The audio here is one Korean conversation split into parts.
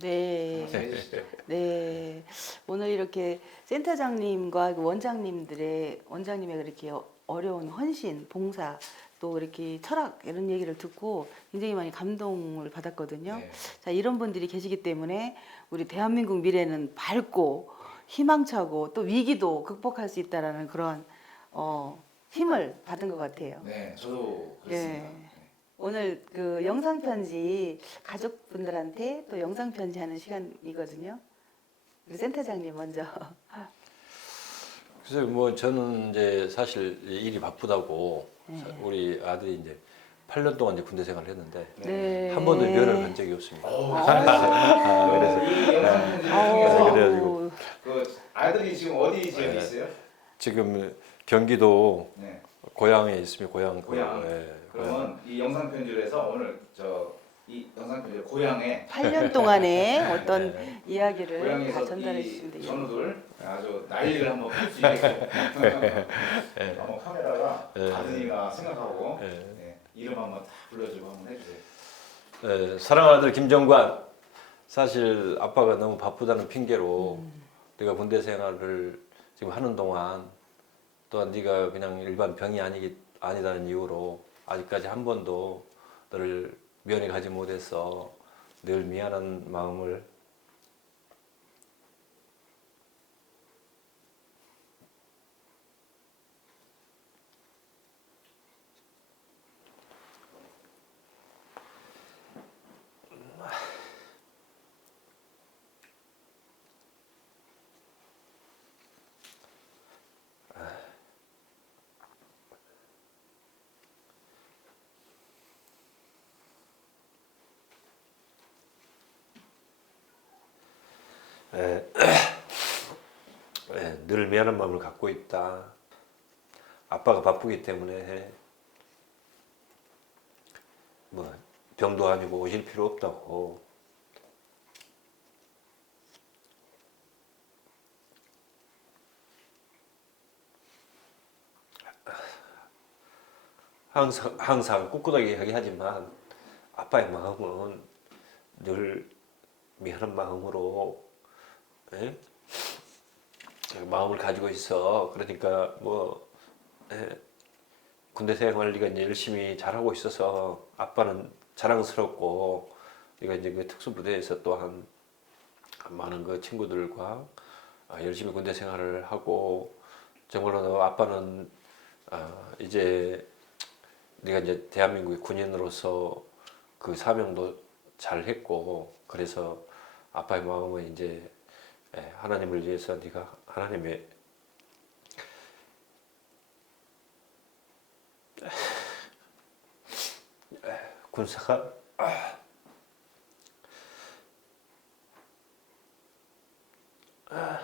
네. 주시죠. 네. 오늘 이렇게 센터장님과 그 원장님들의 원장님의 그렇게 어- 어려운 헌신, 봉사 또 이렇게 철학 이런 얘기를 듣고 굉장히 많이 감동을 받았거든요. 네. 자, 이런 분들이 계시기 때문에 우리 대한민국 미래는 밝고 희망차고 또 위기도 극복할 수 있다라는 그런 어, 힘을 받은 것 같아요. 네, 저도 그렇습니다. 예. 네. 오늘 그 영상 편지 가족분들한테 또 영상 편지 하는 시간이거든요. 우리 센터장님 먼저. 그래서 뭐 저는 이제 사실 일이 바쁘다고 네. 우리 아들이 이제 8년 동안 이제 군대 생활을 했는데 네. 한 번도 면회를 간 적이 없습니다. 오, 아, 그래서 아우, 그래가지고. 그 아들이 지금 어디 지역에 네. 있어요? 지금 경기도 네. 고향에 있습니다. 고향. 고향. 예, 고향. 그러면 이 영상 편지를 해서 오늘 저 이 영상 편지 고향에 8년 동안의 어떤 네. 이야기를 다 고향에서 전달해 이 주시면 돼요. 전우들 아주 난리를 한번 필수 있게 한번 카메라가 네. 아드님아 생각하고 예. 네, 이름 한번 다 불러주고 한번 해주세요. 예, 사랑하는 아들 김정관 사실 아빠가 너무 바쁘다는 핑계로 음. 네가 군대 생활을 지금 하는 동안 또한 네가 그냥 일반 병이 아니기 아니다는 이유로 아직까지 한 번도 너를 면회 가지 못해서 늘 미안한 마음을 늘 미안한 마음을 갖고 있다. 아빠가 바쁘기 때문에 뭐 병도 아니고 오실 필요 없다고. 항상 항상 꿋꿋하게 이야기하지만 아빠의 마음은 늘 미안한 마음으로 예? 마음을 가지고 있어. 그러니까 뭐 예, 군대 생활 네가 이제 열심히 잘하고 있어서 아빠는 자랑스럽고 네가 이제 그 특수부대에서 또한 많은 그 친구들과 아, 열심히 군대 생활을 하고 정말로 너 아빠는 아, 이제 네가 이제 대한민국의 군인으로서 그 사명도 잘 했고 그래서 아빠의 마음은 이제 예, 하나님을 위해서 네가 하나님의 군사가 아,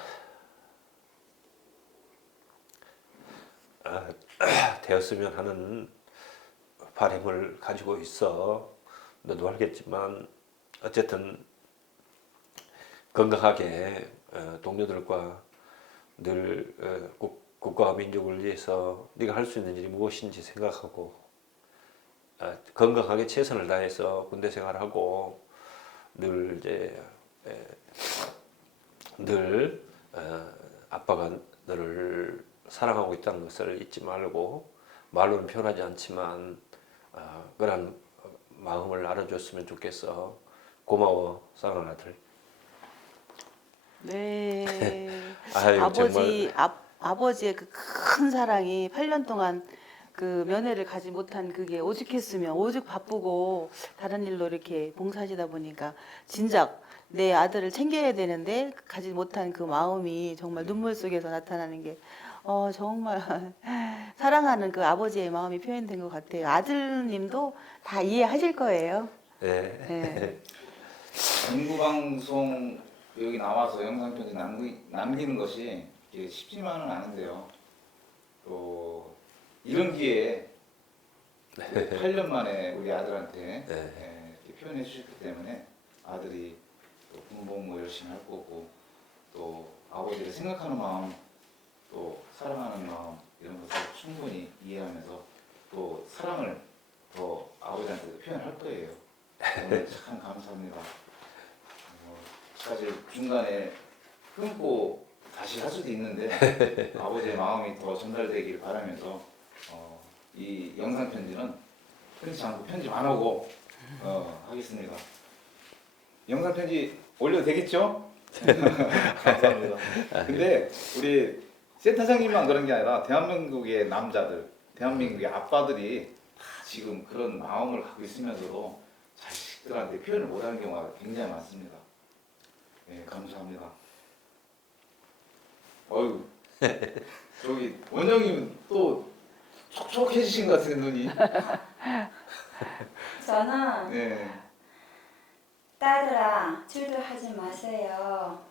되었으면 하는 바람을 가지고 있어. 너도 알겠지만 어쨌든 건강하게 어, 동료들과 늘 어, 국, 국가와 민족을 위해서 네가 할 수 있는 일이 무엇인지 생각하고 아, 건강하게 최선을 다해서 군대 생활하고 늘 이제 에, 늘 어, 아빠가 너를 사랑하고 있다는 것을 잊지 말고 말로는 표현하지 않지만 어, 그런 마음을 알아줬으면 좋겠어. 고마워, 사랑하는 아들. 네. 아유, 아버지 아, 아버지의 그 큰 사랑이 8년 동안 그 면회를 가지 못한 그게 오죽했으면 오죽 바쁘고 다른 일로 이렇게 봉사하시다 보니까 진작 내 아들을 챙겨야 되는데 가지 못한 그 마음이 정말 눈물 속에서 나타나는 게 어, 정말 사랑하는 그 아버지의 마음이 표현된 것 같아요. 아들님도 다 이해하실 거예요. 네. 네. 공구 방송 여기 나와서 영상 편지 남기, 남기는 것이 쉽지만은 않은데요. 또 이런 기회에 8년 만에 우리 아들한테 네. 예, 표현해 주셨기 때문에 아들이 또 군복무 열심히 할 거고 또 아버지를 생각하는 마음 또 사랑하는 마음 이런 것을 충분히 이해하면서 또 사랑을 더 아버지한테도 표현할 거예요. 오늘 참 감사합니다. 어, 사실 중간에 끊고 다시 할 수도 있는데 아버지의 마음이 더 전달되길 바라면서 어, 이 영상 편지는 끊지 않고 편집 안 하고 어, 하겠습니다. 영상 편지 올려도 되겠죠? 감사합니다. 근데 우리 센터장님만 그런 게 아니라 대한민국의 남자들, 대한민국의 아빠들이 다 지금 그런 마음을 갖고 있으면서도 자식들한테 표현을 못하는 경우가 굉장히 많습니다. 네, 감사합니다. 어유 저기 원장님 또 촉촉해지신 것 같은 눈이. 저는 네. 딸들아 질투하지 마세요.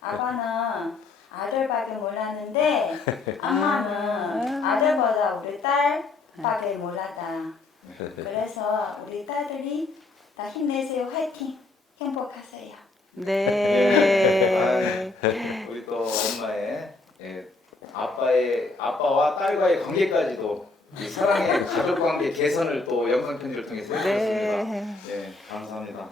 아빠는 아들밖에 몰랐는데 엄마는 아들보다 우리 딸밖에 몰랐다. 그래서 우리 딸들이 다 힘내세요. 화이팅. 행복하세요. 네. 우리 또 엄마의 예, 아빠의 아빠와 딸과의 관계까지도 이 사랑의 가족 관계 개선을 또 영상 편지를 통해서 해주셨습니다. 네. 예, 감사합니다.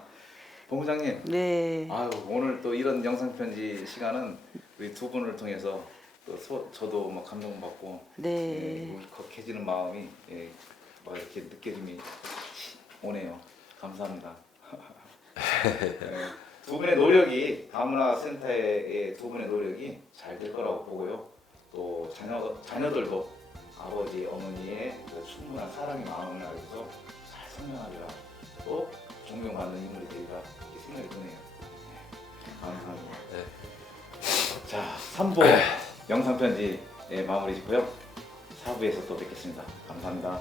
본부장님, 네. 아유 오늘 또 이런 영상 편지 시간은 우리 두 분을 통해서 또 소, 저도 막 감동받고 예, 네. 울컥해지는 마음이 예, 막 이렇게 느껴짐이 오네요. 감사합니다. 예, 두 분의 노력이 다문화 센터의 두 분의 노력이 잘 될 거라고 보고요. 또 자녀 자녀들도 아버지 어머니의 그 충분한 사랑의 마음을 알고서 잘 성장하리라 또 존경받는 인물이 되리라 이렇게 생각이 드네요. 네, 감사합니다. 네. 자, 3부 영상 편지 예, 마무리 짓고요. 4부에서 또 뵙겠습니다. 감사합니다.